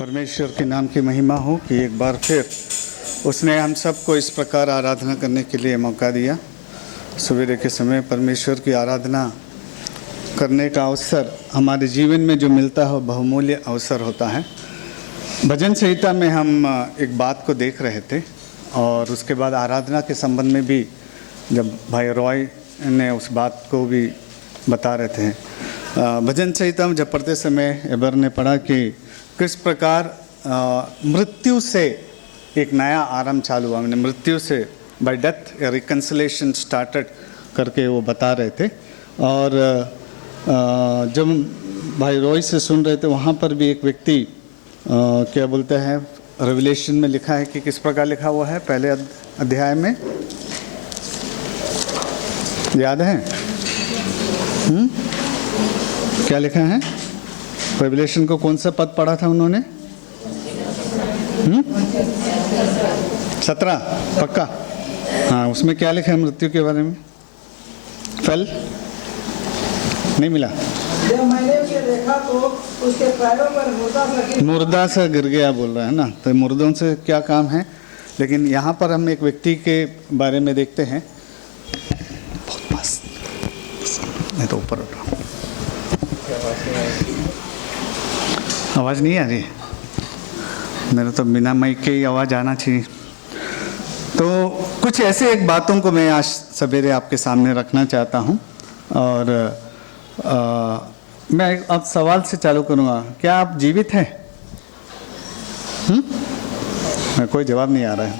परमेश्वर के नाम की महिमा हो कि एक बार फिर उसने हम सबको इस प्रकार आराधना करने के लिए मौका दिया। सवेरे के समय परमेश्वर की आराधना करने का अवसर हमारे जीवन में जो मिलता है बहुमूल्य अवसर होता है। भजन संहिता में हम एक बात को देख रहे थे और उसके बाद आराधना के संबंध में भी जब भाई रॉय ने उस बात को भी बता रहे थे। भजन संहिता में जब पढ़ते समय एबर ने पढ़ा कि किस प्रकार मृत्यु से एक नया आरंभ चालू हुआ। मैंने मृत्यु से बाय डेथ रिकन्सिलेशन स्टार्टेड करके वो बता रहे थे। और जब भाई रॉय से सुन रहे थे वहाँ पर भी एक व्यक्ति क्या बोलते हैं, रेवलेशन में लिखा है कि किस प्रकार लिखा हुआ है पहले अध्याय में, याद है? क्या लिखा है? रेवलेशन को कौन सा पद पढ़ा था उन्होंने? 17 पक्का। हाँ, उसमें क्या लिखा है मृत्यु के बारे में? फल नहीं मिला। जब मैंने उसे देखा तो उसके पैरों पर मुर्दा सा गिर गया बोल रहा है ना। तो मुर्दों से क्या काम है, लेकिन यहाँ पर हम एक व्यक्ति के बारे में देखते हैं। बहुत पास नहीं तो ऊपर उठ रहा, आवाज़ नहीं आ रही है। मेरे तो बिना माइक के ही आवाज़ आना चाहिए। तो कुछ ऐसे एक बातों को मैं आज सवेरे आपके सामने रखना चाहता हूँ। और मैं अब सवाल से चालू करूँगा, क्या आप जीवित हैं? कोई जवाब नहीं आ रहा है।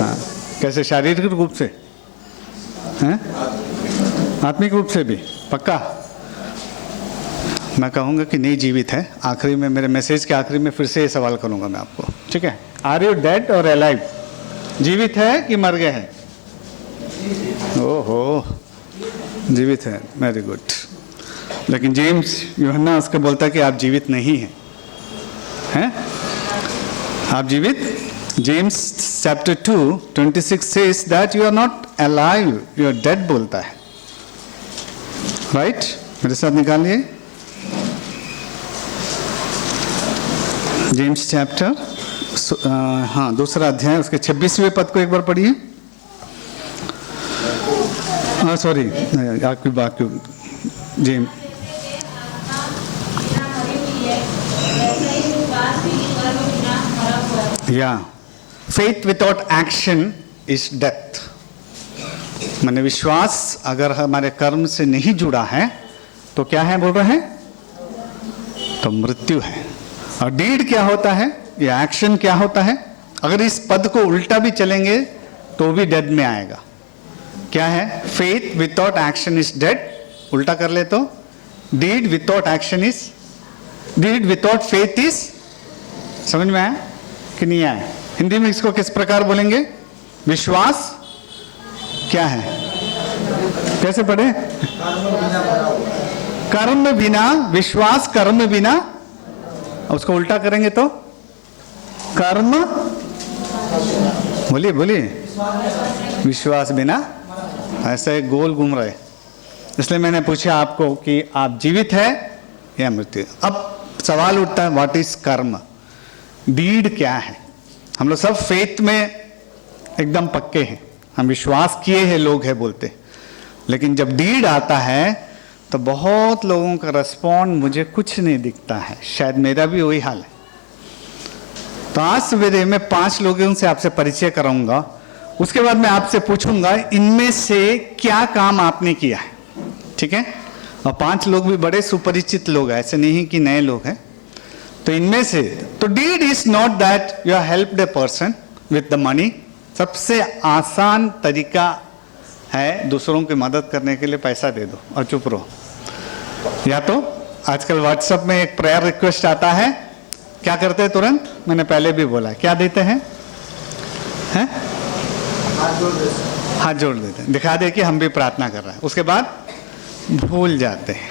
हाँ, कैसे? शारीरिक रूप से हैं, आत्मिक रूप से भी? पक्का? मैं कहूँगा कि नहीं जीवित है। आखिरी में मेरे मैसेज के आखिरी में फिर से ये सवाल करूँगा मैं आपको, ठीक है? आर यू डेड और अलाइव? जीवित है कि मर गए हैं? ओहो, जीवित है, वेरी गुड। लेकिन जेम्स यूहन्ना उसको बोलता है कि आप जीवित नहीं हैं। हैं? आप जीवित? James chapter 2:26 says that you are not alive, you are dead बोलता है। राइट? मेरे साथ निकालिए जेम्स चैप्टर, हाँ, दूसरा अध्याय, उसके 26वें पद को एक बार पढ़िए। हाँ सॉरी, आपकी बात क्यों जेम्स, या faith without action is death. माने विश्वास अगर हमारे कर्म से नहीं जुड़ा है तो क्या है बोल रहे हैं? तो मृत्यु है। और डीड क्या होता है या एक्शन क्या होता है? अगर इस पद को उल्टा भी चलेंगे तो भी डेड में आएगा। क्या है? Faith without action is dead. उल्टा कर ले तो deed without action is, deed without faith is. समझ में आया कि नहीं आया? हिंदी में इसको किस प्रकार बोलेंगे? विश्वास क्या है? कैसे पढ़े? कर्म बिना विश्वास, कर्म बिना। उसको उल्टा करेंगे तो कर्म, बोलिए बोलिए, विश्वास बिना। ऐसे गोल घूम रहे। इसलिए मैंने पूछा आपको कि आप जीवित है या मृत्यु। अब सवाल उठता है, व्हाट इज कर्म? डीड क्या है? हम लोग सब फेथ में एकदम पक्के हैं, हम विश्वास किए हैं लोग हैं बोलते, लेकिन जब डीड आता है तो बहुत लोगों का रिस्पॉन्ड मुझे कुछ नहीं दिखता है। शायद मेरा भी वही हाल है। तो आज सवेरे मैं 5 लोगों से आपसे परिचय कराऊंगा। उसके बाद मैं आपसे पूछूंगा इनमें से क्या काम आपने किया है, ठीक है? और 5 लोग भी बड़े सुपरिचित लोग हैं, ऐसे नहीं कि नए लोग हैं। तो इनमें से, तो deed is not that you have helped a person with the money. सबसे आसान तरीका है दूसरों की मदद करने के लिए पैसा दे दो और चुप रहो। या तो आजकल व्हाट्सएप में एक प्रेयर रिक्वेस्ट आता है, क्या करते हैं तुरंत? मैंने पहले भी बोला, क्या देते हैं? हैं? हाथ जोड़ देते हैं, दिखा दे कि हम भी प्रार्थना कर रहे हैं। उसके बाद भूल जाते हैं।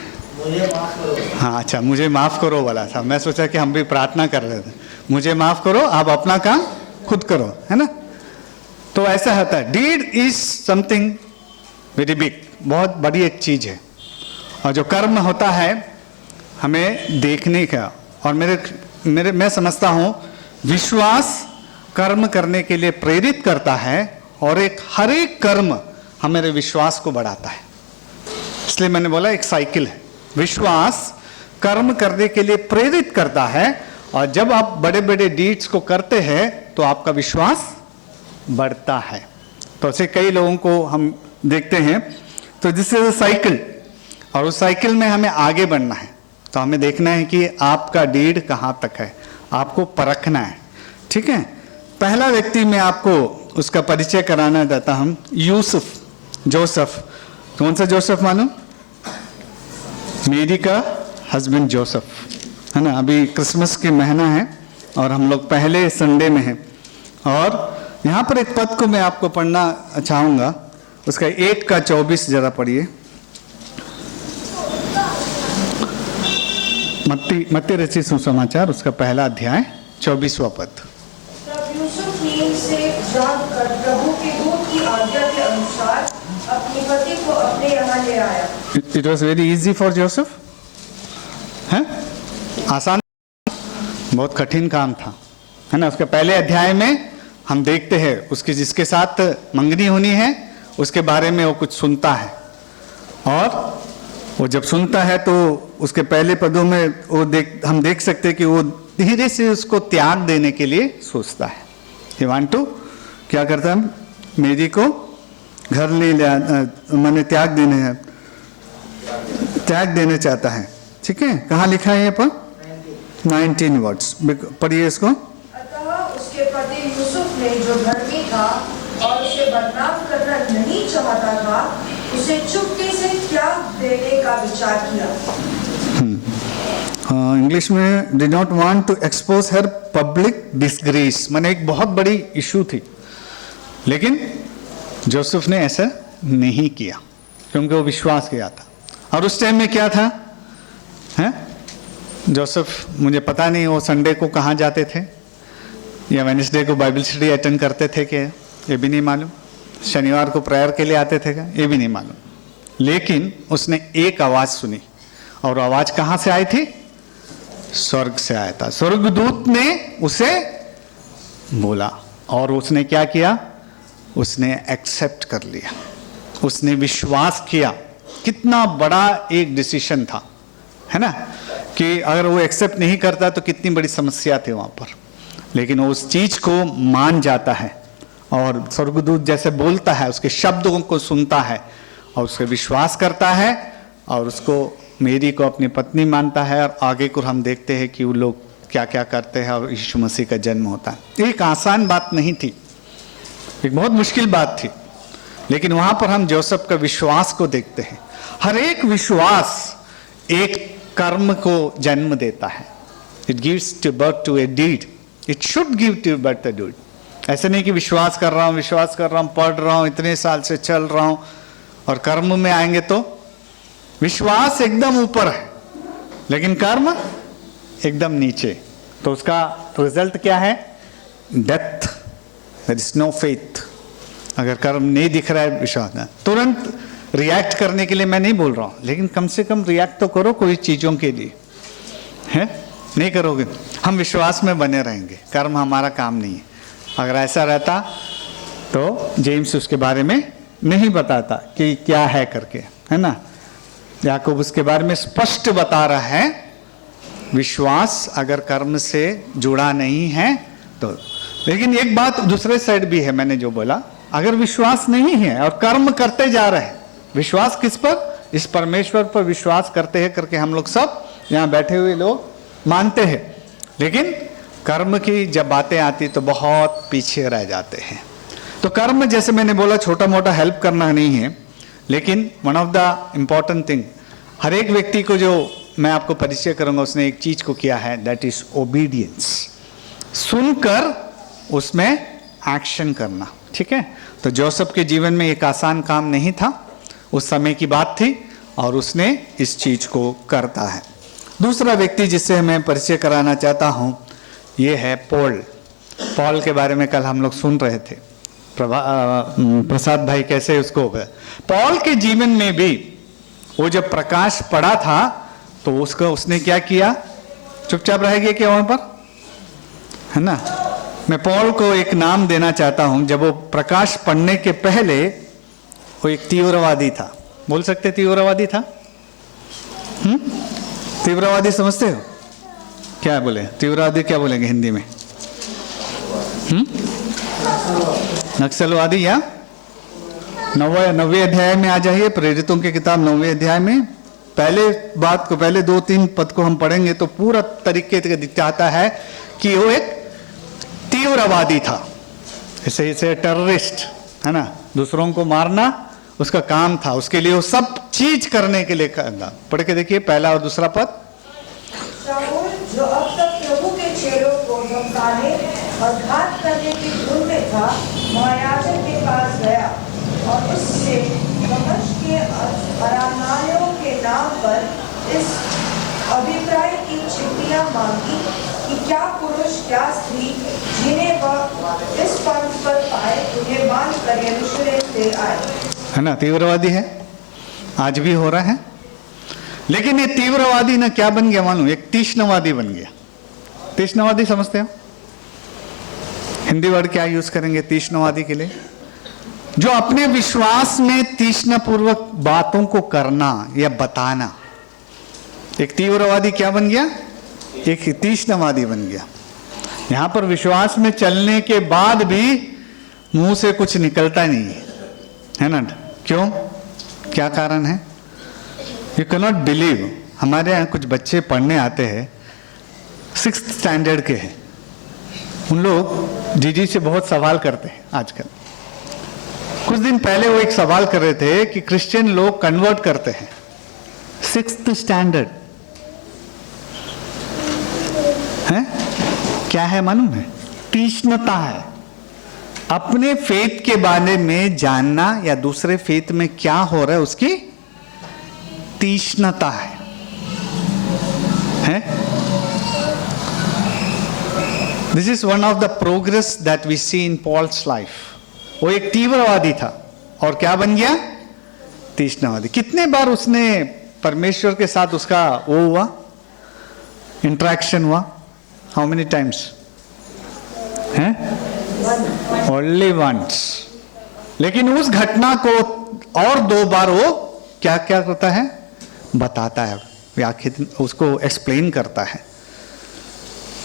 हाँ अच्छा, मुझे माफ़ करो वाला था। मैं सोचा कि हम भी प्रार्थना कर रहे थे। मुझे माफ़ करो, आप अपना काम खुद करो, है ना? तो ऐसा होता है। Deed is something very big, बहुत बड़ी एक चीज़ है। और जो कर्म होता है हमें देखने का, और मेरे मैं समझता हूं विश्वास कर्म करने के लिए प्रेरित करता है और हर एक कर्म हमारे विश्वास को बढ़ाता है। इसलिए मैंने बोला एक साइकिल है। विश्वास कर्म करने के लिए प्रेरित करता है और जब आप बड़े बड़े डीड्स को करते हैं तो आपका विश्वास बढ़ता है। तो ऐसे कई लोगों को हम देखते हैं। तो दिस इज अ साइकिल और उस साइकिल में हमें आगे बढ़ना है। तो हमें देखना है कि आपका डीड कहाँ तक है, आपको परखना है। ठीक है, पहला व्यक्ति मैं आपको उसका परिचय कराना चाहता हूं, यूसुफ, जोसेफ। कौन सा जोसेफ मालूम? मेरी का हस्बैंड जोसेफ, है ना। अभी क्रिसमस के महीना है और हम लोग पहले संडे में हैं। और यहाँ पर एक पद को मैं आपको पढ़ना चाहूँगा, उसका 1:24 जरा पढ़िए। मत्ती रचित सुसमाचार उसका पहला अध्याय 24वां पद। तब यूसुफ नींद से जागकर प्रभु के दूत की आज्ञा के अनुसार अपनी पति को अपने यहाँ ले आया। It was very easy for Joseph, है आसान, बहुत कठिन काम था, है ना। उसके पहले अध्याय में हम देखते हैं उसके जिसके साथ मंगनी होनी है उसके बारे में वो कुछ सुनता है और वो जब सुनता है तो उसके पहले पदों में हम देख सकते हैं कि वो धीरे से उसको त्याग देने के लिए सोचता है। ही वांट टू क्या करता है, मेरी को घर ले मैंने त्याग देने चाहता है। ठीक है, कहाँ लिखा है ये पर? 19 वर्ड्स पढ़िए इसको। अतः उसके पति यूसुफ ने जो धर्मी था और उसे बदनाम करना नहीं चाहता था, उसे चुपके से त्याग देने का विचार किया। इंग्लिश में did not want to expose her public disgrace, माने एक बहुत बड़ी इशू थी, लेकिन जोसेफ ने ऐसा नहीं किया क्योंकि वो विश्वास किया था। और उस टाइम में क्या था, हैं जोसेफ, मुझे पता नहीं वो संडे को कहाँ जाते थे या वेडनेसडे को बाइबल स्टडी अटेंड करते थे क्या, ये भी नहीं मालूम। शनिवार को प्रेयर के लिए आते थे क्या, ये भी नहीं मालूम। लेकिन उसने एक आवाज सुनी और आवाज कहाँ से आई थी? स्वर्ग से आया था। स्वर्गदूत ने उसे बोला और उसने क्या किया, उसने एक्सेप्ट कर लिया, उसने विश्वास किया। कितना बड़ा एक डिसीजन था, है ना, कि अगर वो एक्सेप्ट नहीं करता तो कितनी बड़ी समस्या थी वहां पर। लेकिन वो उस चीज को मान जाता है और स्वर्गदूत जैसे बोलता है उसके शब्दों को सुनता है और उसके विश्वास करता है और उसको मेरी को अपनी पत्नी मानता है। और आगे को हम देखते हैं कि वो लोग क्या क्या करते हैं और यीशु मसीह का जन्म होता है। एक आसान बात नहीं थी, एक बहुत मुश्किल बात थी, लेकिन वहां पर हम जोसेफ का विश्वास को देखते हैं। हर एक विश्वास एक कर्म को जन्म देता है। It gives to birth to a deed, it should give to birth a deed. ऐसे नहीं कि विश्वास कर रहा हूं, पढ़ रहा हूं, इतने साल से चल रहा हूं और कर्म में आएंगे तो विश्वास एकदम ऊपर है लेकिन कर्म एकदम नीचे, तो उसका रिजल्ट क्या है? Death. There is no faith. अगर कर्म नहीं दिख रहा है, विश्वास ना, तुरंत रिएक्ट करने के लिए मैं नहीं बोल रहा हूं, लेकिन कम से कम रिएक्ट तो करो कोई चीजों के लिए, है नहीं करोगे हम विश्वास में बने रहेंगे, कर्म हमारा काम नहीं है। अगर ऐसा रहता तो जेम्स उसके बारे में नहीं बताता कि क्या है करके, है ना। याकूब उसके बारे में स्पष्ट बता रहा है, विश्वास अगर कर्म से जुड़ा नहीं है तो। लेकिन एक बात दूसरे साइड भी है, मैंने जो बोला, अगर विश्वास नहीं है और कर्म करते जा रहे हैं, विश्वास किस पर? इस परमेश्वर पर विश्वास करते हैं करके हम लोग सब यहाँ बैठे हुए लोग मानते हैं, लेकिन कर्म की जब बातें आती तो बहुत पीछे रह जाते हैं। तो कर्म जैसे मैंने बोला छोटा मोटा हेल्प करना नहीं है, लेकिन one of the important thing, हर एक व्यक्ति को जो मैं आपको परिचय करूंगा उसने एक चीज को किया है, दैट इज ओबीडियंस। सुनकर उसमें एक्शन करना। ठीक है, तो जोसेफ के जीवन में एक आसान काम नहीं था, उस समय की बात थी और उसने इस चीज को करता है। दूसरा व्यक्ति जिससे मैं परिचय कराना चाहता हूं ये है पॉल के बारे में कल हम लोग सुन रहे थे, प्रसाद भाई कैसे उसको हो गया। पॉल के जीवन में भी वो जब प्रकाश पड़ा था तो उसने क्या किया? चुपचाप रह गया क्या वहां पर? है ना। मैं पॉल को एक नाम देना चाहता हूं, जब वो प्रकाश पढ़ने के पहले वो एक तीव्रवादी था। बोल सकते तीव्रवादी था? तीव्रवादी समझते हो क्या बोले? तीव्रवादी क्या बोलेंगे हिंदी में? नक्सलवादी या 9वें अध्याय में आ जाइए, प्रेरितों की किताब 9वें अध्याय में पहले बात को, पहले 2-3 पद को हम पढ़ेंगे तो पूरा तरीके से दिखाता है कि वो एक तीव्रवादी था। इसे टेररिस्ट है ना, दूसरों को मारना उसका काम था, उसके लिए वो सब चीज करने के लिए करना। पढ़ के देखिए पहला और दूसरा पद। शाऊल जो अब तक प्रभु के चेलों को धमकाने और घात करने की धुन में था, महायाजक के पास गया और उससे दमिश्क के अरामाइयों के नाम पर इस अभिप्राय की चिट्ठियां मांगी कि क्या पुरुष क्या स्त्री जिन्हें वह इस पंथ पर पाए उन्हें बांध कर यरूशलेम ले आए। है ना, तीव्रवादी है, आज भी हो रहा है। लेकिन ये तीव्रवादी ना क्या बन गया मालूम? एक तीक्ष्णवादी बन गया। तीक्ष्णवादी समझते हो? हिंदी वर्ड क्या यूज करेंगे तीक्ष्णवादी के लिए? जो अपने विश्वास में तीक्ष्ण पूर्वक बातों को करना या बताना। एक तीव्रवादी क्या बन गया? एक तीक्ष्णवादी बन गया। यहां पर विश्वास में चलने के बाद भी मुंह से कुछ निकलता नहीं है ना? क्यों? क्या कारण है? You can not believe. हमारे यहाँ कुछ बच्चे पढ़ने आते हैं, 6th स्टैंडर्ड के हैं, उन लोग जीजी से बहुत सवाल करते हैं आजकल। कुछ दिन पहले वो एक सवाल कर रहे थे कि क्रिश्चियन लोग कन्वर्ट करते हैं, 6th स्टैंडर्ड है। क्या है मालूम है? तीक्ष्णता है। अपने फेथ के बारे में जानना या दूसरे फेथ में क्या हो रहा है उसकी तीक्ष्णता है? This is one of the progress that we see in Paul's life. वो एक तीव्रवादी था और क्या बन गया? तीक्ष्णवादी। कितने बार उसने परमेश्वर के साथ उसका वो हुआ, इंटरेक्शन हुआ? How many times? हैं? Only once. लेकिन उस घटना को और 2 बार वो क्या क्या करता है? बताता है, व्याख्या उसको एक्सप्लेन करता है।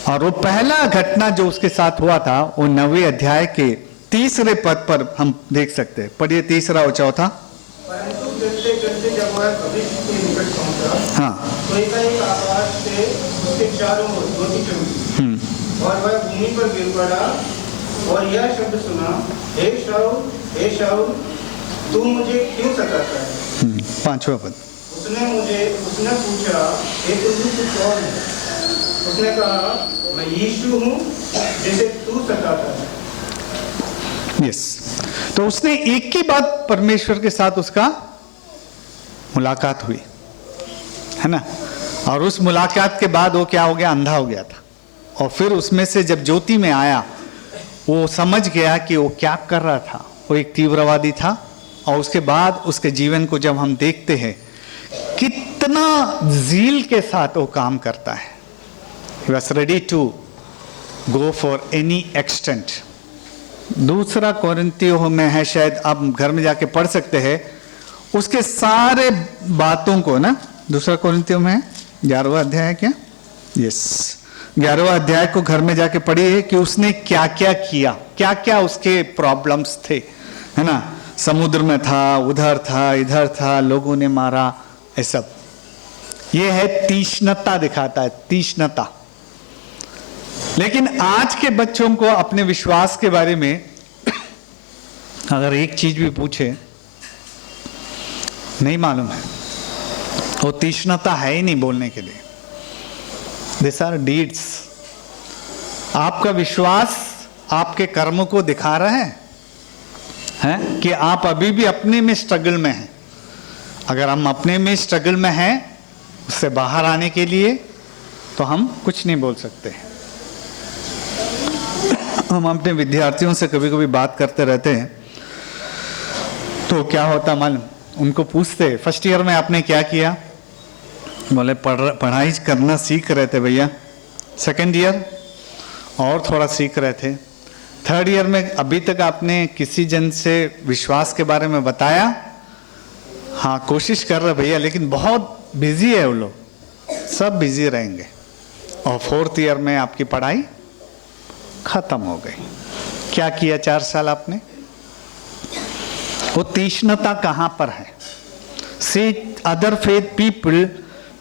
और वो पहला घटना जो उसके साथ हुआ था वो 9वें अध्याय के 3रे पद पर हम देख सकते हैं। पढ़िए 3रा और 4था। परंतु चलते चलते जब वह भविष्य के निकट पहुंचा, हाँ, तो एक आवाज से उसके चारों ओर ज्योति चमकी और वह भूमि पर गिर पड़ा और यह शब्द सुना, हे शाऊल, तू मुझे क्यों सताता है? 5वां पद। उसने पूछा, हे प्रभु तू कौन है? उसने कहा, मैं यीशु हूँ जिसे तू सताता है। यस। तो उसने एक ही बात परमेश्वर के साथ उसका मुलाकात हुई, है ना। और उस मुलाकात के बाद वो क्या हो गया? अंधा हो गया था। और फिर उसमें से जब ज्योति में आया वो समझ गया कि वो क्या कर रहा था। वो एक तीव्रवादी था। और उसके बाद उसके जीवन को जब हम देखते हैं कितना ज़ील के साथ वो काम करता है। He was ready to go for any extent। 2 कोरिन्थियों में है, शायद आप घर में जाके पढ़ सकते हैं उसके सारे बातों को ना। 2 कोरिन्थियों में है, 11वां अध्याय है क्या? यस, 11वां अध्याय को घर में जाके पढ़िए कि उसने क्या क्या किया, क्या क्या उसके प्रॉब्लम्स थे, है ना। समुद्र में था, उधर था, इधर था, लोगों ने मारा, ये सब। ये है तीक्ष्णता, दिखाता है तीक्ष्णता। लेकिन आज के बच्चों को अपने विश्वास के बारे में अगर एक चीज भी पूछे नहीं मालूम है, वो तीक्ष्णता है ही नहीं बोलने के लिए। This are deeds. आपका विश्वास आपके कर्मों को दिखा रहा है कि आप अभी भी अपने में स्ट्रगल में हैं। अगर हम अपने में स्ट्रगल में हैं उससे बाहर आने के लिए तो हम कुछ नहीं बोल सकते। हम अपने विद्यार्थियों से कभी कभी बात करते रहते हैं तो क्या होता मालूम, उनको पूछते फर्स्ट ईयर में आपने क्या किया? बोले पढ़ाई करना सीख रहे थे भैया। Second year? और थोड़ा सीख रहे थे। थर्ड ईयर में अभी तक आपने किसी जन से विश्वास के बारे में बताया? हाँ, कोशिश कर रहे भैया, लेकिन बहुत बिजी है वो लोग, सब बिजी रहेंगे। और फोर्थ ईयर में आपकी पढ़ाई खत्म हो गई। क्या किया 4 साल आपने? वो तीक्ष्णता कहाँ पर है? सी अदर फेथ पीपल,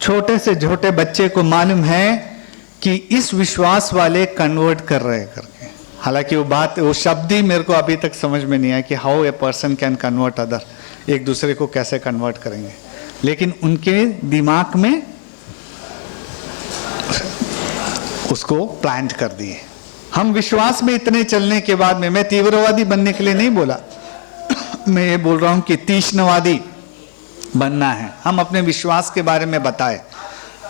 छोटे से छोटे बच्चे को मालूम है कि इस विश्वास वाले कन्वर्ट कर रहे हैं करके। हालांकि वो शब्द ही मेरे को अभी तक समझ में नहीं आया कि how a person can convert other, एक दूसरे को कैसे कन्वर्ट करेंगे, लेकिन उनके दिमाग में उसको प्लांट कर दिए। हम विश्वास में इतने चलने के बाद में, मैं तीव्रवादी बनने के लिए नहीं बोला, मैं ये बोल रहा हूं कि तीक्ष्णवादी बनना है। हम अपने विश्वास के बारे में बताएं,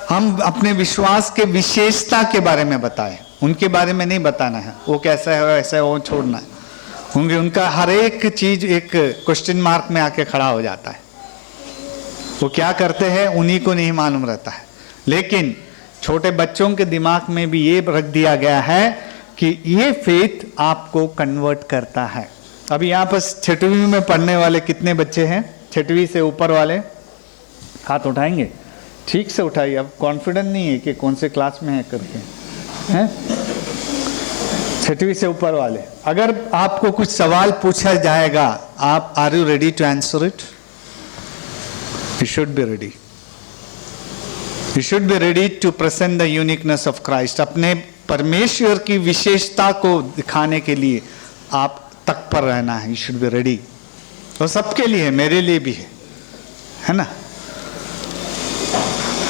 हम अपने विश्वास के विशेषता के बारे में बताएं, उनके बारे में नहीं बताना है वो कैसा है ऐसा है, वो छोड़ना है। उनका हर एक चीज एक क्वेश्चन मार्क में आके खड़ा हो जाता है। वो क्या करते हैं उन्हीं को नहीं मालूम रहता है। लेकिन छोटे बच्चों के दिमाग में भी ये रख दिया गया है कि ये फेथ आपको कन्वर्ट करता है। अभी यहाँ पर 6वीं में पढ़ने वाले कितने बच्चे हैं? 6वीं से ऊपर वाले हाथ उठाएंगे? ठीक से उठाइए। अब कॉन्फिडेंट नहीं है कि कौन से क्लास में है करके, हैं? 6वीं से ऊपर वाले, अगर आपको कुछ सवाल पूछा जाएगा, आप are you ready to answer it? You should be ready. You should be ready to present the uniqueness of Christ. अपने परमेश्वर की विशेषता को दिखाने के लिए आप तत्पर रहना है। You should be ready. और सबके लिए, मेरे लिए भी है ना।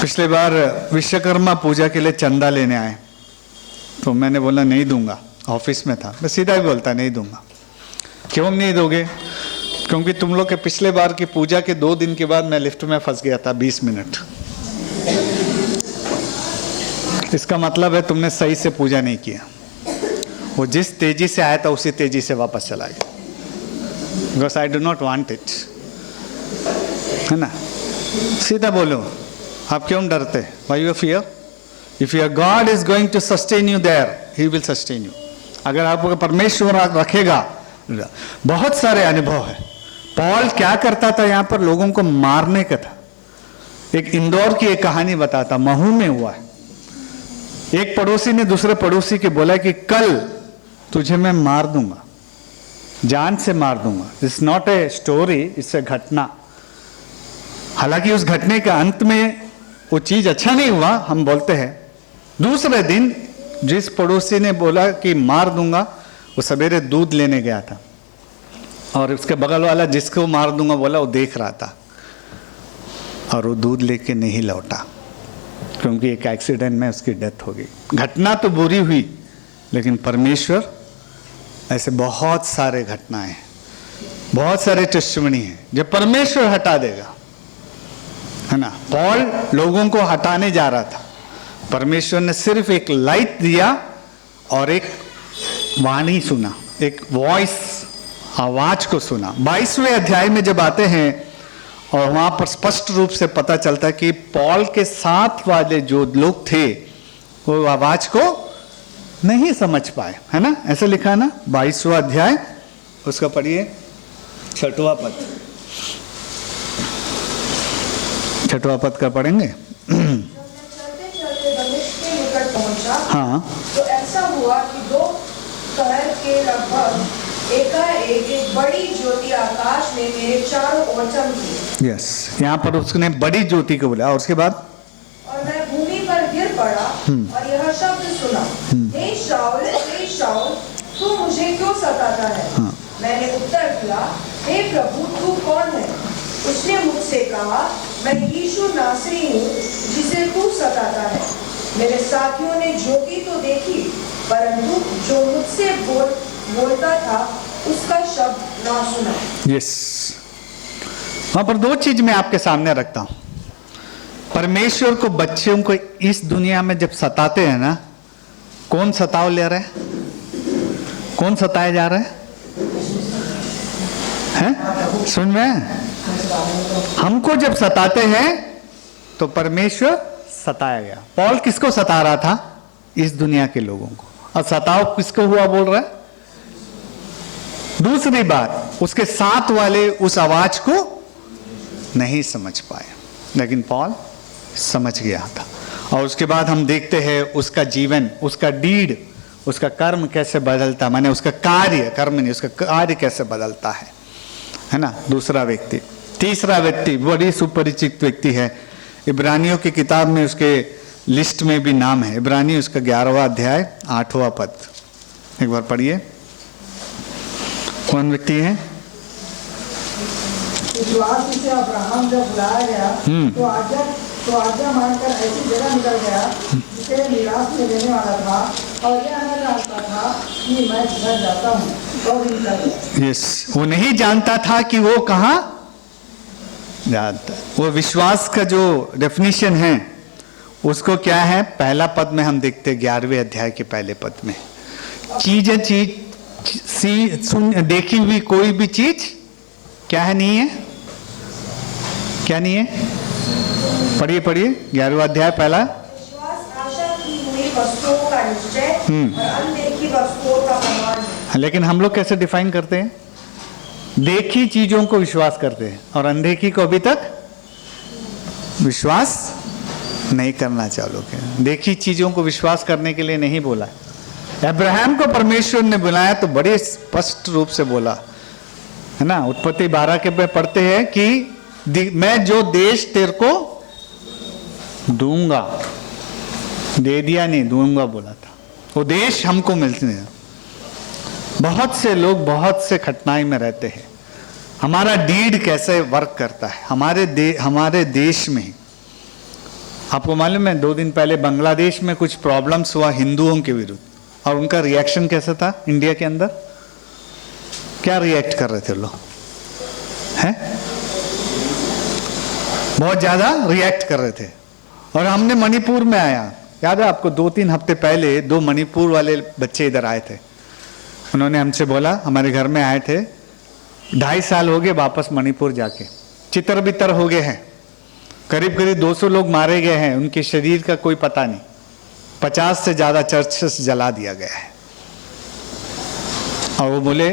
पिछले बार विश्वकर्मा पूजा के लिए चंदा लेने आए, तो मैंने बोला नहीं दूंगा, ऑफिस में था, मैं सीधा ही बोलता नहीं दूंगा। क्यों नहीं दोगे? क्योंकि तुम लोग के पिछले बार की पूजा के 2 दिन के बाद मैं लिफ्ट में फंस गया था 20 मिनट। इसका मतलब है तुमने सही से पूजा नहीं किया। वो जिस तेजी से आया था उसी तेजी से वापस चला गया। Because I do not want it, है ना। सीधा बोलो, आप क्यों डरते? Why you fear? If your God is going to sustain you there, he will sustain you. अगर आपको परमेश्वर रखेगा। बहुत सारे अनुभव है। पॉल क्या करता था? यहाँ पर लोगों को मारने का था। एक इंदौर की एक कहानी बताता, महू में हुआ है। एक पड़ोसी ने दूसरे पड़ोसी के बोला कि कल तुझे मैं मार दूंगा, जान से मार दूंगा। It's not a story, it's a घटना। हालांकि उस घटने के अंत में वो चीज अच्छा नहीं हुआ, हम बोलते हैं। दूसरे दिन जिस पड़ोसी ने बोला कि मार दूंगा, वो सवेरे दूध लेने गया था, और उसके बगल वाला जिसको मार दूंगा बोला, वो देख रहा था, और वो दूध लेके नहीं लौटा, क्योंकि एक एक्सीडेंट में उसकी डेथ हो गई। घटना तो बुरी हुई, लेकिन परमेश्वर, ऐसे बहुत सारे घटनाएं, बहुत सारे टेस्टिमनी हैं जब परमेश्वर हटा देगा, है ना। पॉल लोगों को हटाने जा रहा था, परमेश्वर ने सिर्फ एक लाइट दिया और एक वाणी सुना, एक वॉइस, आवाज को सुना। 22वें अध्याय में जब आते हैं, और वहां पर स्पष्ट रूप से पता चलता है कि पॉल के साथ वाले जो लोग थे वो आवाज को नहीं समझ पाए, है ना। ऐसे लिखा ना 22वां अध्याय, उसका पढ़िए 6वां पद। 6वां पद का पढ़ेंगे। चलते चलते दमिश्क के निकट पहुंचा। हाँ, तो ऐसा हुआ कि 2 पहर के लगभग एकाएक एक बड़ी ज्योति आकाश में मेरे चारों ओर चमकी। यस, यहाँ पर उसने बड़ी ज्योति को बोला, और उसके बाद और मैं भूमि पर गिर पड़ा और यह शब्द सुना, हे शाऊल, तू मुझे क्यों सताता है? हाँ। मैंने उत्तर दिया, हे प्रभु, तू कौन है? उसने मुझसे कहा, मैं यीशु नासरी हूँ जिसे तू सताता है। मेरे साथियों ने ज्योति तो देखी, परंतु जो मुझसे बोलता था उसका शब्द ना सुना। यस, वहां पर 2 चीज मैं आपके सामने रखता हूं। परमेश्वर को, बच्चों को इस दुनिया में जब सताते हैं ना, कौन सताव ले रहा है? कौन सताया जा रहा है? हैं? सुन रहे हैं? हमको जब सताते हैं तो परमेश्वर सताया गया। पॉल किसको सता रहा था? इस दुनिया के लोगों को, और सताओ किसको हुआ बोल रहा है? दूसरी बात, उसके साथ वाले उस आवाज को नहीं समझ पाए, लेकिन पॉल समझ गया था। और उसके बाद हम देखते हैं उसका जीवन, उसका डीड, उसका कर्म कैसे बदलता, माने उसका कार्य, कर्म नहीं, उसका कार्य कैसे बदलता है ना। दूसरा व्यक्ति, तीसरा व्यक्ति बड़ी सुपरिचित व्यक्ति है, इब्रानियों की किताब में उसके लिस्ट में भी नाम है, इब्रानी उसका 11वां अध्याय 8वां पद, एक बार पढ़िए। कौन व्यक्ति है? विश्वास से अब्राहम जब बुलाया गया तो आज्ञा मानकर ऐसी जगह निकल गया जिसे निराश में लेने वाला था, और यह न जानता था कि मैं घर जाता हूँ, और भी निकल गया। यस, वो नहीं जानता था कि वो कहाँ जाता। वो विश्वास का जो डेफिनेशन है उसको क्या है? पहला पद में हम देखते 11वें अध्याय के पहले पद में, देखी हुई कोई भी चीज क्या है? नहीं है। क्या नहीं है? पढ़िए 11वां अध्याय पहला। विश्वास आशा की हुई वस्तुओं का निश्चय और अनदेखी वस्तुओं का प्रमाण है। लेकिन हम लोग कैसे डिफाइन करते हैं? देखी चीजों को विश्वास करते हैं और अनदेखी को अभी तक विश्वास नहीं करना चालू किया। देखी चीजों को विश्वास करने के लिए नहीं बोला। अब्राहम को परमेश्वर ने बुलाया तो बड़े स्पष्ट रूप से बोला है ना। उत्पत्ति 12 के पे पढ़ते हैं कि मैं जो देश तेरे को दूंगा, दे दिया नहीं, दूंगा बोला था। वो देश हमको मिलते हैं। बहुत से लोग बहुत से कठिनाई में रहते हैं। हमारा डीड कैसे वर्क करता है हमारे देश में। आपको मालूम है 2 दिन पहले बांग्लादेश में कुछ प्रॉब्लम्स हुआ हिंदुओं के विरुद्ध, और उनका रिएक्शन कैसा था? इंडिया के अंदर क्या रिएक्ट कर रहे थे लोग? हैं? बहुत ज्यादा रिएक्ट कर रहे थे। और हमने मणिपुर में आया, याद है आपको 2-3 हफ्ते पहले 2 मणिपुर वाले बच्चे इधर आए थे। उन्होंने हमसे बोला, हमारे घर में आए थे, 2.5 साल हो गए वापस मणिपुर जाके, चितर बितर हो गए हैं, करीब 200 लोग मारे गए हैं, उनके शरीर का कोई पता नहीं, 50 से ज्यादा चर्चेस जला दिया गया है। और वो बोले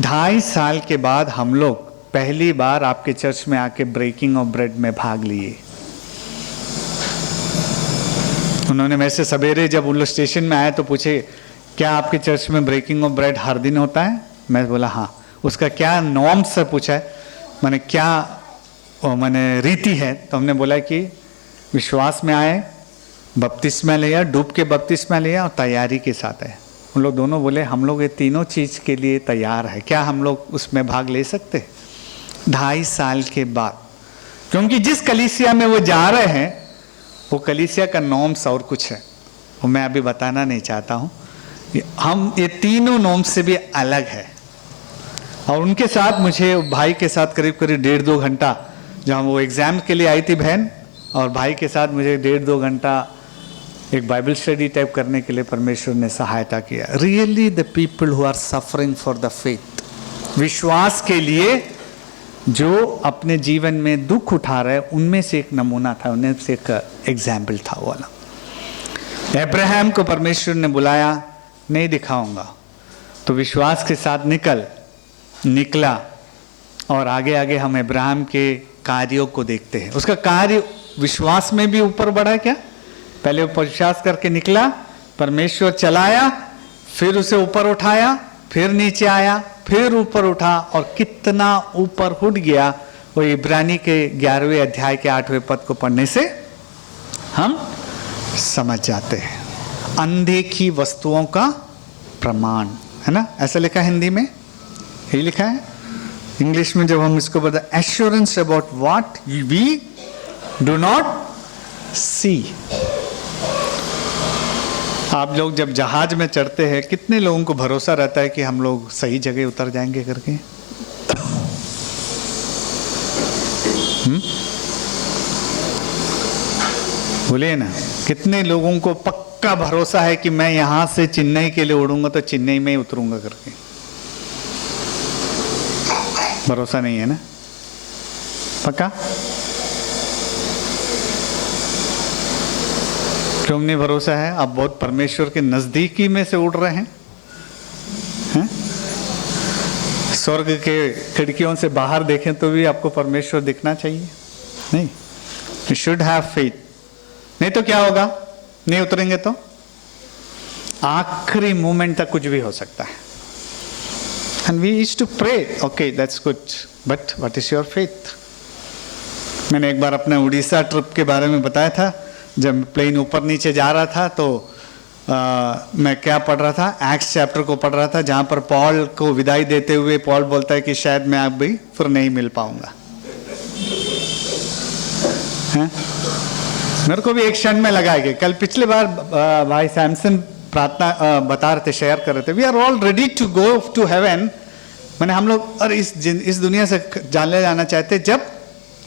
2.5 साल के बाद हम लोग पहली बार आपके चर्च में आके ब्रेकिंग ऑफ ब्रेड में भाग लिए। उन्होंने मेरे से सवेरे जब उन लोग स्टेशन में आए तो पूछे, क्या आपके चर्च में ब्रेकिंग ऑफ ब्रेड हर दिन होता है? मैं बोला हाँ। उसका क्या नॉर्म्स से पूछा है, मैंने क्या रीति है? तो हमने बोला कि विश्वास में आए, बपतिस्मा लिया, डूब के बपतिस्मा लिया और तैयारी के साथ है। उन लोग दोनों बोले हम लोग ये तीनों चीज के लिए तैयार है, क्या हम लोग उसमें भाग ले सकते? 2.5 साल के बाद, क्योंकि जिस कलीसिया में वो जा रहे हैं वो कलीसिया का नॉर्म्स और कुछ है, वो मैं अभी बताना नहीं चाहता हूँ। हम ये तीनों नॉर्म्स से भी अलग है। और उनके साथ मुझे भाई के साथ करीब 1.5-2 घंटा, जहाँ वो एग्जाम के लिए आई थी बहन, और भाई के साथ मुझे 1.5-2 घंटा एक बाइबल स्टडी टाइप करने के लिए परमेश्वर ने सहायता किया। Really the people who are suffering for the faith, विश्वास के लिए जो अपने जीवन में दुख उठा रहे, उनमें से एक नमूना था, उनमें से एक एग्जाम्पल था वो वाला। अब्राहम को परमेश्वर ने बुलाया, नहीं दिखाऊंगा, तो विश्वास के साथ निकला। और आगे आगे हम अब्राहम के कार्यों को देखते हैं। उसका कार्य विश्वास में भी ऊपर बढ़ा क्या? पहले वो विश्वास करके निकला, परमेश्वर चलाया, फिर उसे ऊपर उठाया, फिर नीचे आया, फिर ऊपर उठा, और कितना ऊपर उठ गया वो इब्रानी के 11वें अध्याय के 8वें पद को पढ़ने से हम समझ जाते हैं। अनदेखी वस्तुओं का प्रमाण, है ना, ऐसा लिखा है हिंदी में, यही लिखा है। इंग्लिश में जब हम इसको बताते, assurance about what we do not see. आप लोग जब जहाज में चढ़ते हैं, कितने लोगों को भरोसा रहता है कि हम लोग सही जगह उतर जाएंगे करके? बोलिए ना, कितने लोगों को पक्का भरोसा है कि मैं यहां से चेन्नई के लिए उड़ूंगा तो चेन्नई में ही उतरूंगा करके? भरोसा नहीं है ना? पक्का? क्यों नहीं भरोसा है? आप बहुत परमेश्वर के नजदीकी में से उड़ रहे हैं, हैं? स्वर्ग के खिड़कियों से बाहर देखें तो भी आपको परमेश्वर दिखना चाहिए, नहीं? यू शुड हैव फेथ, नहीं तो क्या होगा? नहीं उतरेंगे तो आखिरी मोमेंट तक कुछ भी हो सकता है। And we used to pray, okay that's good, but what is your faith? मैंने एक बार अपने उड़ीसा ट्रिप के बारे में बताया था। जब प्लेन ऊपर नीचे जा रहा था तो मैं क्या पढ़ रहा था? एक्ट्स चैप्टर को पढ़ रहा था, जहाँ पर पॉल को विदाई देते हुए पॉल बोलता है कि शायद मैं अब भी फिर नहीं मिल पाऊंगा। हैं? मेरे को भी एक क्षण में लगा कि कल पिछले बार भाई सैमसन प्रार्थना बता रहे थे, शेयर कर रहे थे, we are all ready to go to heaven. मैंने हम लोग और इस दुनिया से जाने जाना चाहते, जब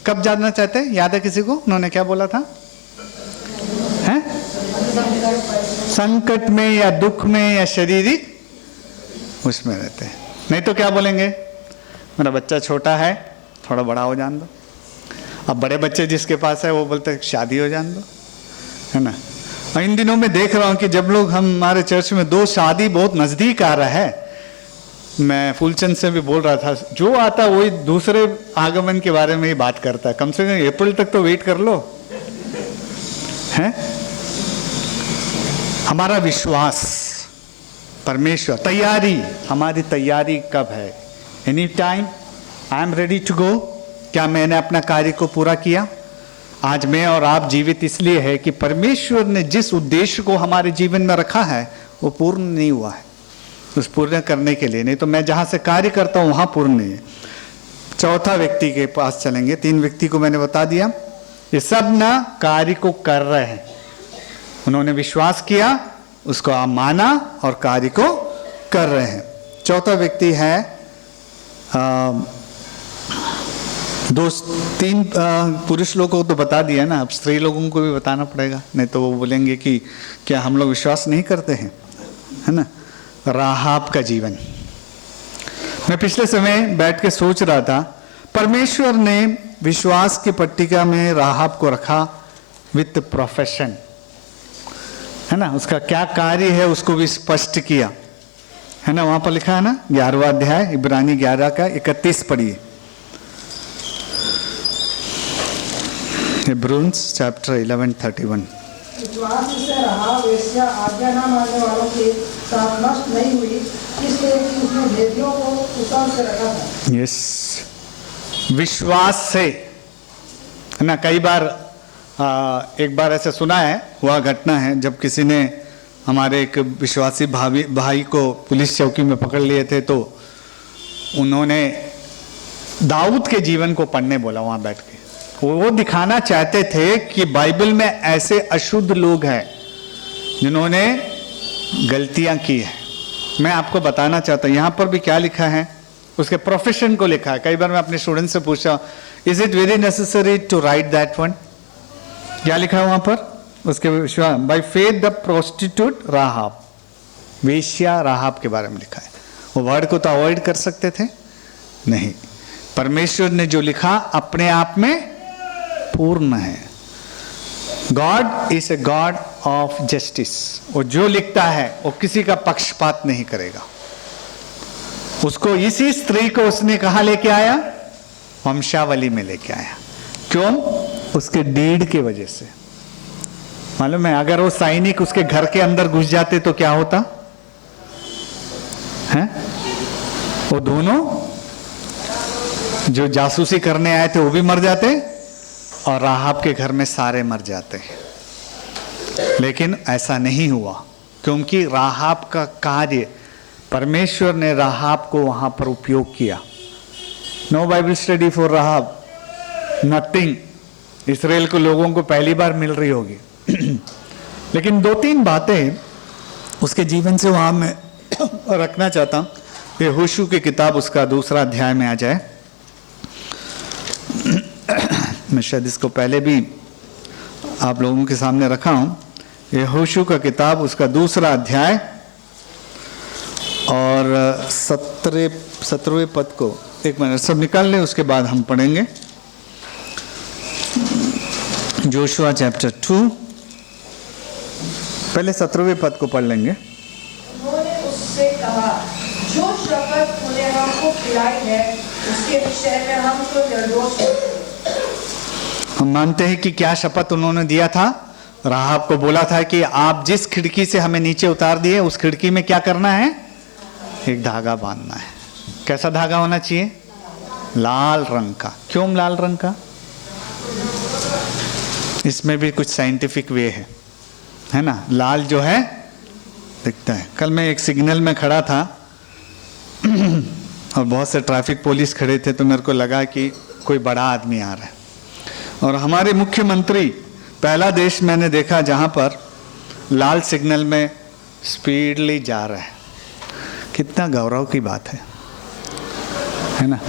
कब जाना चाहते? याद है किसी को? उन्होंने क्या बोला था? हैं? संकट में या दुख में या शारीरिक उसमें रहते हैं। नहीं तो क्या बोलेंगे? मेरा बच्चा छोटा है, थोड़ा बड़ा हो जान दो। अब बड़े बच्चे जिसके पास है वो बोलते हैं शादी हो जान दो, है ना? और इन दिनों में देख रहा हूँ कि जब लोग हमारे चर्च में 2 शादी बहुत नजदीक आ रहा है। मैं फूलचंद से भी बोल रहा था, जो आता वही दूसरे आगमन के बारे में ही बात करता है। कम से कम अप्रैल तक तो वेट कर लो, हैं? हमारा विश्वास, परमेश्वर, तैयारी, हमारी तैयारी कब है? Any time I am ready to go. क्या मैंने अपना कार्य को पूरा किया? आज मैं और आप जीवित इसलिए है कि परमेश्वर ने जिस उद्देश्य को हमारे जीवन में रखा है वो पूर्ण नहीं हुआ है, उस पूर्ण करने के लिए। नहीं तो मैं जहां से कार्य करता हूं वहां पूर्ण नहीं है। चौथा व्यक्ति के पास चलेंगे। 3 व्यक्ति को मैंने बता दिया, ये सब ना कार्य को कर रहे हैं। उन्होंने विश्वास किया, उसको आप माना और कार्य को कर रहे हैं। चौथा व्यक्ति है 2-3 पुरुष लोगों को तो बता दिया ना, अब स्त्री लोगों को भी बताना पड़ेगा, नहीं तो वो बोलेंगे कि क्या हम लोग विश्वास नहीं करते हैं, है ना? राहाब का जीवन। मैं पिछले समय बैठ के सोच रहा था, परमेश्वर ने विश्वास की पट्टिका में राहाब को रखा विथ प्रोफेशन, है ना? उसका क्या कार्य है उसको भी स्पष्ट किया, है ना? वहां पर लिखा है ना, 11वां अध्याय इब्रानी 11 का 31 पढ़िए। Hebrews chapter 11:31। विश्वास से राहाब वेश्या आज्ञा न मानने वालों के साथ नष्ट नहीं हुई, इसलिए कि उसने भेदियों को उतार से रखा था। यस, विश्वास से, है ना? कई बार एक बार ऐसा सुना है, हुआ घटना है, जब किसी ने हमारे एक विश्वासी भाई को पुलिस चौकी में पकड़ लिए थे, तो उन्होंने दाऊद के जीवन को पढ़ने बोला वहां बैठ के। वो दिखाना चाहते थे कि बाइबल में ऐसे अशुद्ध लोग हैं जिन्होंने गलतियां की है। मैं आपको बताना चाहता हूं, यहां पर भी क्या लिखा है, उसके प्रोफेशन को लिखा है। कई बार मैं अपने स्टूडेंट से पूछा, is it very necessary to write that one? क्या लिखा है वहां पर? उसके विश्वास, by faith the prostitute Rahab, वेश्या राहाब के बारे में लिखा है। वो वर्ड को तो अवॉइड कर सकते थे? नहीं, परमेश्वर ने जो लिखा अपने आप में पूर्ण है। God is a god of justice. वो जो लिखता है वो किसी का पक्षपात नहीं करेगा। उसको इसी स्त्री को उसने कहा लेके आया, वंशावली में लेके आया। क्यों? उसके डीड की वजह से। मालूम है, अगर वो सैनिक उसके घर के अंदर घुस जाते तो क्या होता है? वो दोनों जो जासूसी करने आए थे वो भी मर जाते और राहाब के घर में सारे मर जाते। लेकिन ऐसा नहीं हुआ, क्योंकि राहाब का कार्य, परमेश्वर ने राहाब को वहां पर उपयोग किया। Know Bible study for Rahab, nothing. Israel को लोगों को पहली बार मिल रही होगी लेकिन 2-3 बातें उसके जीवन से वहां मैं रखना चाहता हूं। यहोशू की किताब उसका 2 अध्याय में आ जाए। मैं शायद इसको पहले भी आप लोगों के सामने रखा हूं। यहोशू का किताब उसका 2 अध्याय और 17वें पद को, एक मिनट सब निकाल ले, उसके बाद हम पढ़ेंगे। जोशुआ चैप्टर 2 पहले 17वें पद को पढ़ लेंगे। उन्होंने उससे कहा, जो शपथ तूने हमको खिलाई है उसके विषय में हम तो निर्दोष हैं। हम मानते हैं कि क्या शपथ उन्होंने दिया था। राहाब को बोला था कि आप जिस खिड़की से हमें नीचे उतार दिए उस खिड़की में क्या करना है, एक धागा बांधना है। कैसा धागा होना चाहिए, लाल रंग का। क्यों लाल रंग का, इसमें भी कुछ साइंटिफिक वे है ना। लाल जो है दिखता है। कल मैं एक सिग्नल में खड़ा था और बहुत से ट्रैफिक पुलिस खड़े थे, तो मेरे को लगा कि कोई बड़ा आदमी आ रहा है। और हमारे मुख्यमंत्री, पहला देश मैंने देखा जहां पर लाल सिग्नल में स्पीडली जा रहा है। कितना गौरव की बात है ना।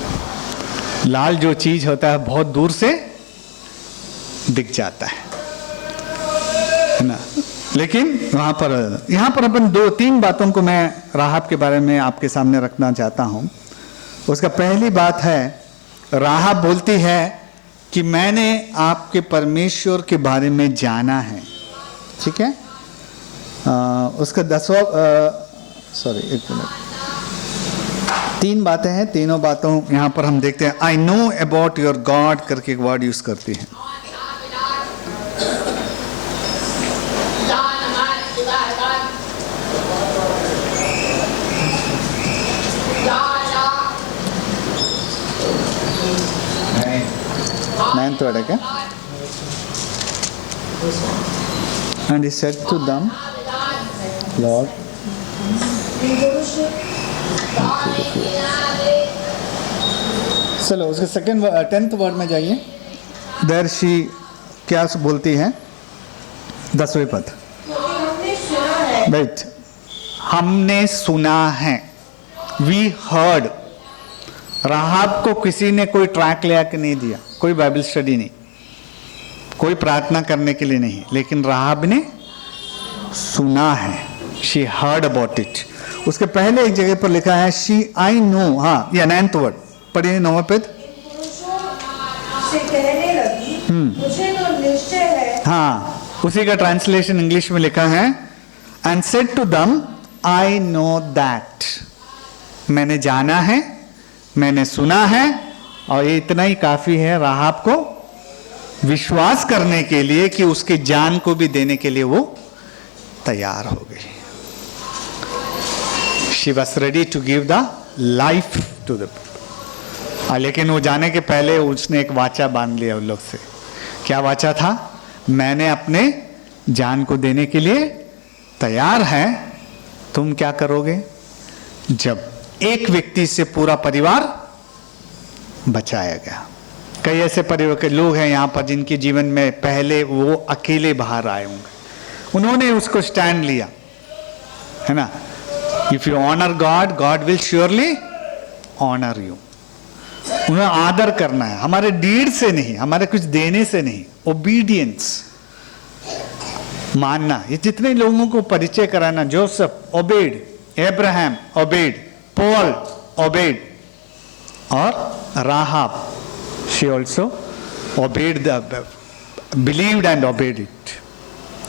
लाल जो चीज होता है बहुत दूर से दिख जाता है ना। लेकिन वहां पर यहां पर अपन 2-3 बातों को मैं राहाब के बारे में आपके सामने रखना चाहता हूं। उसका पहली बात है, राहाब बोलती है कि मैंने आपके परमेश्वर के बारे में जाना है। ठीक है। उसका 10वां एक मिनट, 3 बातें हैं। तीनों बातों यहां पर हम देखते हैं। I know about your God करके एक वर्ड यूज करती है। Ninth word है क्या? And he said to them, Lord, चलो उसके 10th वर्ड में जाइए। देयर शी क्या बोलती है, 10वें पद। वेट, हमने सुना है, वी हर्ड। राहाब को किसी ने कोई ट्रैक ले आके नहीं दिया, कोई बाइबल स्टडी नहीं, कोई प्रार्थना करने के लिए नहीं, लेकिन राहाब ने सुना है। She heard about it. उसके पहले एक जगह पर लिखा है शी आई नो। हाँ, या 9th वर्ड पढ़िए, 9वें पद। से कहने लगी, मुझे तो निश्चय है। हाँ, उसी का ट्रांसलेशन इंग्लिश में लिखा है, and said to them I know that. मैंने जाना है, मैंने सुना है, और ये इतना ही काफी है राहाब को विश्वास करने के लिए कि उसकी जान को भी देने के लिए वो तैयार हो गई। She was ready to give the life to the people. लेकिन वो जाने के पहले उसने एक वाचा बांध लिया उन लोग से। क्या वाचा था? मैंने अपने जान को देने के लिए तैयार है, तुम क्या करोगे? जब एक व्यक्ति से पूरा परिवार बचाया गया। कई ऐसे परिवार के लोग हैं यहाँ पर जिनके जीवन में पहले वो अकेले बाहर आए होंगे, उन्होंने उसको स्टैंड लिया, है ना। If you honour God, God will surely honour you. उन्हें आदर करना है, हमारे डीड से नहीं, हमारे कुछ देने से नहीं, ओबीडियंस, मानना। ये जितने लोगों को परिचय कराना, Joseph obeyed, Abraham obeyed, Paul obeyed, और Rahab, she also obeyed the believed and obeyed it.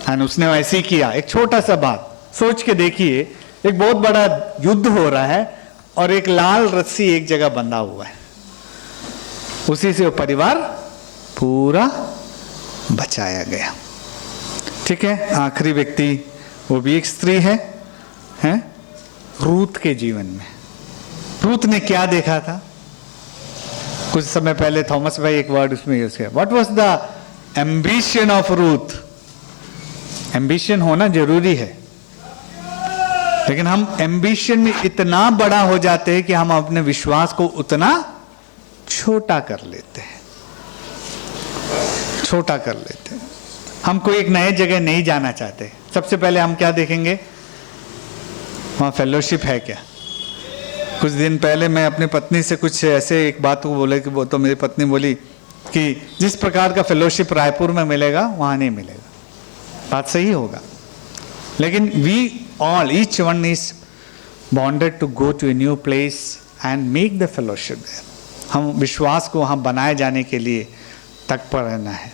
And उसने ऐसे ही किया। एक छोटा सा बात सोच के देखिए, एक बहुत बड़ा युद्ध हो रहा है और एक लाल रस्सी एक जगह बंधा हुआ है, उसी से वो परिवार पूरा बचाया गया। ठीक है। आखिरी व्यक्ति, वो भी एक स्त्री है रूथ के जीवन में। रूथ ने क्या देखा था? कुछ समय पहले थॉमस भाई एक वर्ड उसमें यूज किया, what was the ambition of Ruth. Ambition होना जरूरी है, लेकिन हम एम्बिशन में इतना बड़ा हो जाते हैं कि हम अपने विश्वास को उतना छोटा कर लेते हैं, छोटा कर लेते हैं। हम कोई एक नए जगह नहीं जाना चाहते, सबसे पहले हम क्या देखेंगे? वहाँ फेलोशिप है क्या? कुछ दिन पहले मैं अपनी पत्नी से कुछ ऐसे एक बात को बोले कि वो तो मेरी पत्नी बोली कि जिस प्रकार का फेलोशिप रायपुर में मिलेगा वहाँ नहीं मिलेगा। बात सही होगा, लेकिन we all, each one is bonded to go to a new place and make the fellowship there. हम विश्वास को वहाँ बनाए जाने के लिए तत्पर रहना है।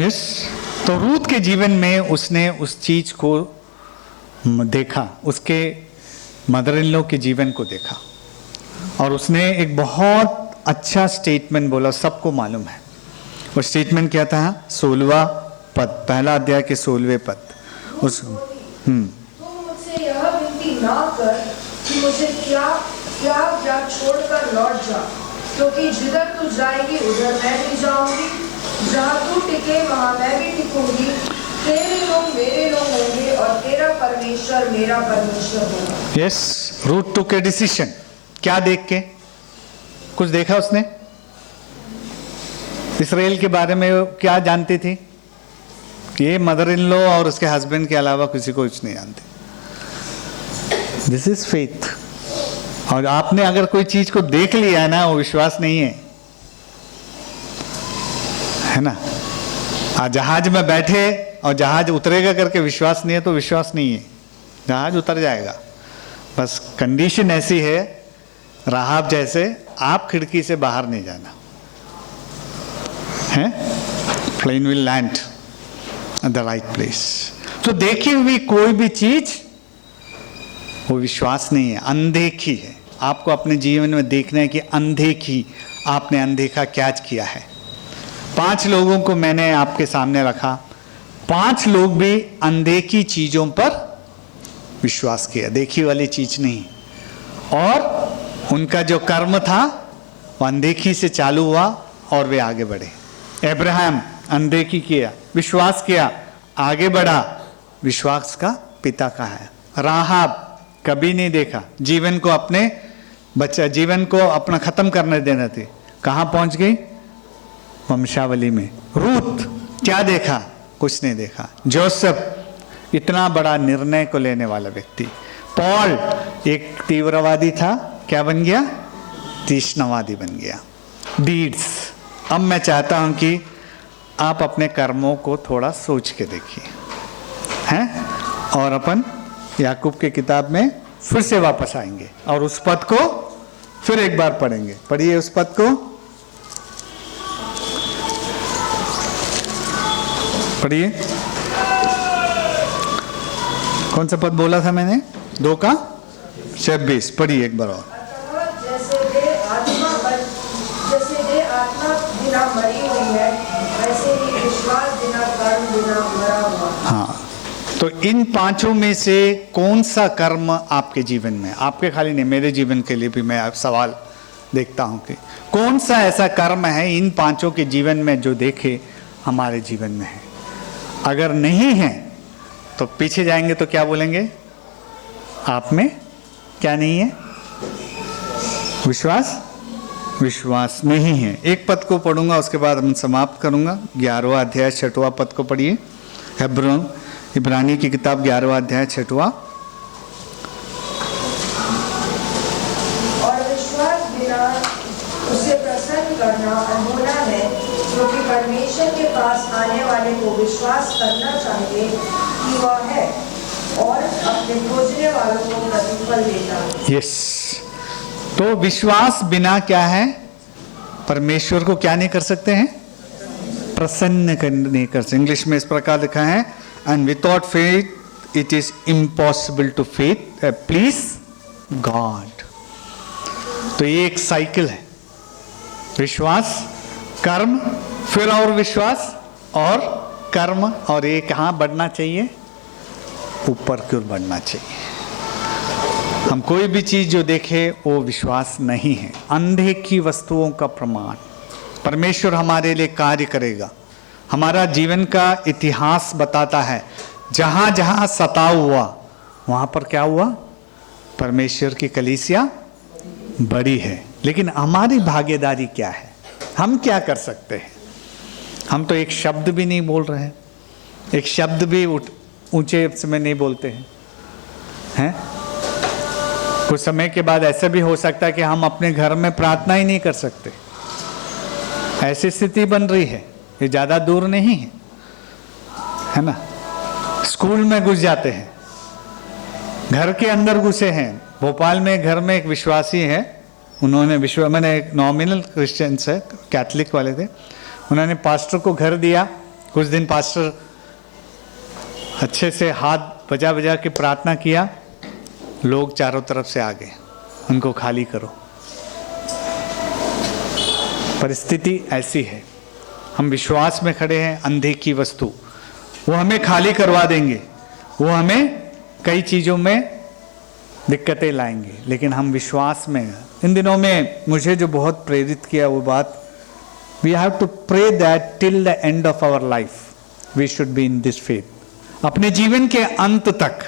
यस, तो रूथ के जीवन में उसने उस चीज को देखा, उसके मदर इन लॉ के जीवन को देखा, और उसने एक बहुत अच्छा स्टेटमेंट बोला, सबको मालूम है। वो स्टेटमेंट क्या था? 16वां पद, पहला अध्याय के 16वें पद। उस तुम मुझसे यह विनती ना कर कि मुझे क्या छोड़कर लौट जा, क्योंकि जिधर तू जाएगी उधर मैं भी जाऊंगी, जहाँ तू टिके वहाँ मैं भी टिकूंगी। तेरे लोग मेरे लोग होंगे और तेरा परमेश्वर मेरा परमेश्वर होगा। Yes, Ruth took a decision. क्या देख के? कुछ देखा उसने? इसराइल के बारे में क्या जानती थी? ये मदर इन लॉ और उसके हस्बैंड के अलावा किसी को कुछ नहीं जानती। This is faith. और आपने अगर कोई चीज को देख लिया है ना, वो विश्वास नहीं है ना? जहाज में बैठे और जहाज उतरेगा करके विश्वास नहीं है तो विश्वास नहीं है। जहाज उतर जाएगा, बस कंडीशन ऐसी है, राहाब जैसे, आप खिड़की से बाहर नहीं जाना है। Plane will land at the right place. तो देखी हुई कोई भी चीज वो विश्वास नहीं है, अनदेखी है। आपको अपने जीवन में देखना है कि अनदेखी, आपने अनदेखा क्या किया है। 5 लोगों को मैंने आपके सामने रखा, 5 लोग भी अनदेखी चीजों पर विश्वास किया, देखी वाली चीज नहीं, और उनका जो कर्म था वो अनदेखी से चालू हुआ और वे आगे बढ़े। अब्राहम अनदेखी किया, विश्वास किया, आगे बढ़ा, विश्वास का पिता का है। राहाब कभी नहीं देखा, जीवन को अपना खत्म करने देना थी, कहां पहुंच गई? वंशावली में। रूथ क्या देखा? कुछ नहीं देखा। जोसेफ इतना बड़ा निर्णय को लेने वाला व्यक्ति। पॉल एक तीव्रवादी था, क्या बन गया? तीक्ष्णवादी बन गया। डीड्स। अब मैं चाहता हूं कि आप अपने कर्मों को थोड़ा सोच के देखिए, हैं? और अपन याकूब की किताब में फिर से वापस आएंगे और उस पद को फिर एक बार पढ़ेंगे। पढ़िए उस पद को, पढ़िए। कौन सा पद बोला था मैंने? 2 का 26। पढ़िए एक बार और। जैसे दे आत्मा बिना मरी हुई है, वैसे ही विश्वास बिना कर्म बिना मरा हुआ। हाँ, तो इन 5 में से कौन सा कर्म आपके जीवन में, आपके खाली नहीं, मेरे जीवन के लिए भी मैं आप सवाल देखता हूं कि कौन सा ऐसा कर्म है इन 5 के जीवन में जो देखे हमारे जीवन में है। अगर नहीं है तो पीछे जाएंगे तो क्या बोलेंगे? आप में क्या नहीं है? विश्वास नहीं है। एक पद को पढ़ूंगा, उसके बाद हम समाप्त करूंगा। 11वां अध्याय 6वां पद को पढ़िए। इब्रानी की किताब 11वां अध्याय 6वां। और विश्वास बिना उसे प्रसन्न करना अनहोना है, क्योंकि परमेश्वर के पास आने वाले को विश्वास करना चाहिए कि वह है, और अपने खोजने वालों को प्रतिफल देता है। यस, तो विश्वास बिना क्या है? परमेश्वर को क्या नहीं कर सकते हैं? प्रसन्न नहीं कर सकते। इंग्लिश में इस प्रकार लिखा है, and without faith it is impossible to please God. तो ये एक साइकिल है, विश्वास, कर्म, फिर और विश्वास और कर्म, और ये कहाँ बढ़ना चाहिए? ऊपर की ओर बढ़ना चाहिए। हम कोई भी चीज जो देखे वो विश्वास नहीं है, अनदेखी वस्तुओं का प्रमाण। परमेश्वर हमारे लिए कार्य करेगा। हमारा जीवन का इतिहास बताता है, जहां जहां सताव हुआ वहां पर क्या हुआ? परमेश्वर की कलीसिया बड़ी है। लेकिन हमारी भागीदारी क्या है? हम क्या कर सकते हैं? हम तो एक शब्द भी नहीं बोल रहे हैं, एक शब्द भी ऊंचे में नहीं बोलते हैं। कुछ समय के बाद ऐसा भी हो सकता है कि हम अपने घर में प्रार्थना ही नहीं कर सकते। ऐसी स्थिति बन रही है, ये ज़्यादा दूर नहीं है ना? स्कूल में घुस जाते हैं, घर के अंदर घुसे हैं। भोपाल में घर में एक विश्वासी है, उन्होंने मैंने एक नॉमिनल क्रिश्चियंस है, कैथलिक वाले थे, उन्होंने पास्टर को घर दिया कुछ दिन पास्टर अच्छे से हाथ बजा बजा के प्रार्थना किया, लोग चारों तरफ से आ गए, उनको खाली करो। परिस्थिति ऐसी है, हम विश्वास में खड़े हैं, अंधे की वस्तु वो हमें खाली करवा देंगे, वो हमें कई चीज़ों में दिक्कतें लाएंगे, लेकिन हम विश्वास में हैं। इन दिनों में मुझे जो बहुत प्रेरित किया वो बात, we have to pray that till the end of our life we should be in this faith. अपने जीवन के अंत तक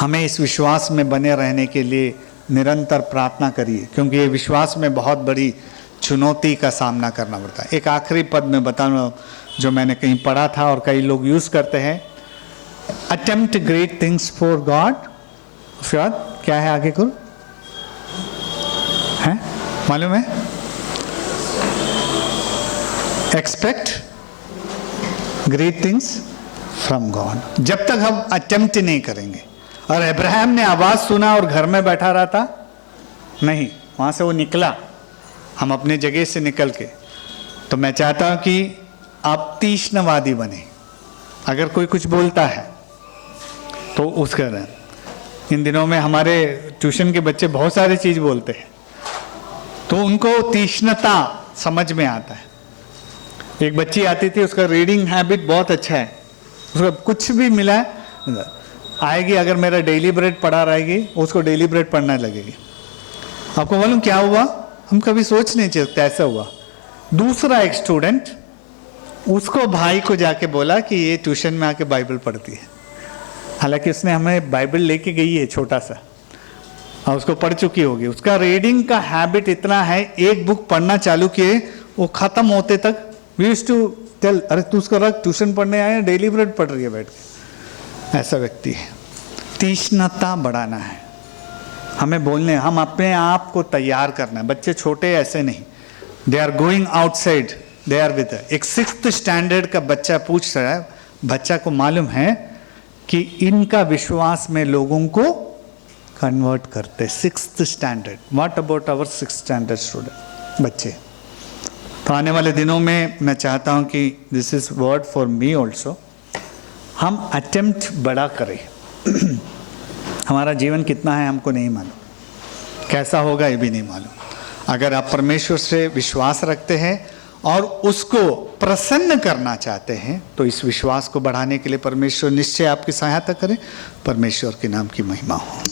हमें इस विश्वास में बने रहने के लिए निरंतर प्रार्थना करिए, क्योंकि ये विश्वास में बहुत बड़ी चुनौती का सामना करना पड़ता है। एक आखिरी पद में बताऊँ जो मैंने कहीं पढ़ा था और कई लोग यूज़ करते हैं, attempt great things for God. फिर क्या है आगे को है मालूम है? Expect great things from God. जब तक हम अटेम्प्ट नहीं करेंगे, और अब्राहम ने आवाज सुना और घर में बैठा रहा था नहीं, वहां से वो निकला, हम अपने जगह से निकल के। तो मैं चाहता हूं कि आप तीक्ष्णवादी बने। अगर कोई कुछ बोलता है तो उसका, इन दिनों में हमारे ट्यूशन के बच्चे बहुत सारी चीज बोलते हैं, तो उनको तीक्ष्णता समझ में आता है। एक बच्ची आती थी, उसका रीडिंग हैबिट बहुत अच्छा है, उसको कुछ भी मिला है आएगी, अगर मेरा डेली ब्रेड पढ़ा रहेगी उसको डेली ब्रेड पढ़ने लगेगी। आपको मालूम क्या हुआ? हम कभी सोच नहीं सकते ऐसा हुआ। दूसरा एक स्टूडेंट, उसको भाई को जाके बोला कि ये ट्यूशन में आके बाइबल पढ़ती है, हालांकि उसने हमें बाइबल लेके गई है छोटा सा, और उसको पढ़ चुकी होगी। उसका रीडिंग का हैबिट इतना है, एक बुक पढ़ना चालू किए वो खत्म होते तक वी यूज्ड टू टेल, अरे तू उसका रख, ट्यूशन पढ़ने आए, डेली ब्रेड पढ़ रही है बैठ के। ऐसा व्यक्ति है। तीक्ष्णता बढ़ाना है हमें बोलने, हम अपने आप को तैयार करना है। बच्चे छोटे ऐसे नहीं, they are going outside, they are with. एक 6th स्टैंडर्ड का बच्चा पूछ रहा है, बच्चा को मालूम है कि इनका विश्वास में लोगों को कन्वर्ट करते। 6th standard, what about our 6th standard student बच्चे? तो आने वाले दिनों में मैं चाहता हूं कि this is word for me also, हम अटेम्प्ट बड़ा करें। हमारा जीवन कितना है हमको नहीं मालूम, कैसा होगा ये भी नहीं मालूम। अगर आप परमेश्वर से विश्वास रखते हैं और उसको प्रसन्न करना चाहते हैं, तो इस विश्वास को बढ़ाने के लिए परमेश्वर निश्चय आपकी सहायता करें। परमेश्वर के नाम की महिमा हो।